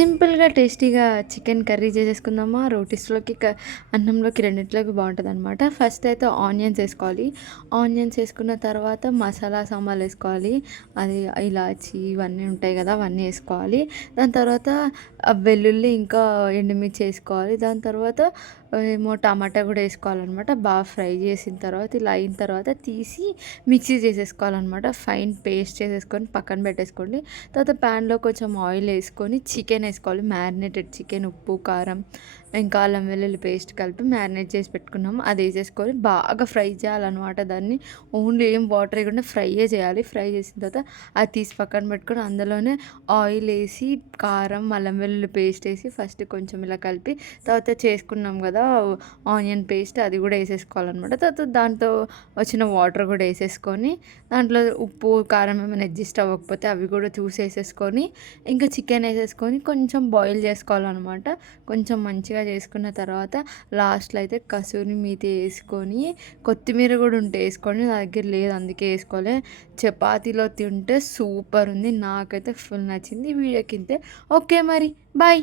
సింపుల్‌గా, టేస్టీగా chicken curry చేసేసుకుందామా? రోటీస్‌లోకి, అన్నంలోకి రెండిట్లోకి బావుంటదనమాట. ఫస్ట్ అయితే ఆనియన్స్ ఏసుకోవాలి. ఆనియన్స్ ఏసుకున్న తర్వాత మసాలా సామాన్లేసుకోవాలి. అది ఇలాచి ఇవన్నీ ఉంటాయి గదా! అవన్నీ ఏసుకోవాలి. దాని తర్వాత వెల్లుల్లి ఇంకా ఎండుమిర్చి ఏసుకోవాలి. దాని తర్వాత ఏమో టమాటా గూడా ఏసుకోవాలనమాట. బాగా ఫ్రై చేసిన తర్వాత ఇలా అయిన తర్వాత తీసి మిక్సీ చేసేసుకోవాలనమాట. ఫైన్ పేస్ట్ చేసేసుకొని పక్కన పెట్టేసుకోండి. తర్వాత ప్యాన్‌లో కొంచెం ఆయిల్ ఏసుకొని చికెన్ ఏసుకోవాలి. మ్యారినేటెడ్ చికెన్, ఉప్పు, కారం, ఇంకా అల్లం వెల్లుల్లి పేస్ట్ కలిపి మ్యారినేట్ చేసి పెట్టుకున్నాము. అదేసేసుకొని బాగా ఫ్రై చేయాలనమాట దాన్ని. ఓన్లీ ఏం వాటర్ ఏయకుండా ఫ్రైయే చేయాలి. ఫ్రై చేసిన తర్వాత అది తీసి పక్కన పెట్టుకొని అందులోనే ఆయిల్ ఏసి, కారం, అల్లం వెల్లుల్లి పేస్ట్ ఏసి ఫస్ట్ కొంచెం ఇలా కలిపి తర్వాత చేసుకున్నాం గదా! ఆనియన్ పేస్ట్ అది గూడా ఏసేసుకోవాలనమాట. తర్వాత దాంతో వచ్చిన వాటర్ గూడా ఏసేసుకొని దాంట్లో ఉప్పు, కారం ఏమైనా అడ్జస్ట్ అవ్వకపోతే అవి గూడా చూసేసేసుకొని ఇంకా చికెన్ ఏసేసుకొని కొంచెం బాయిల్ చేసుకోవాలనమాట. కొంచెం మంచిగా చేసుకున్న తర్వాత లాస్ట్‌లో అయితే కసూరి మేతి ఏసుకొని, కొత్తిమీర గూడా ఉంటే ఏసుకోండి. నా దగ్గర లేదు అందుకే ఏసుకోలే. చపాతీలో తింటే సూపర్ ఉంది. నాకైతే ఫుల్ నచ్చింది. ఈ వీడియోకి ఇంతే. ఓకే మరి. బాయ్.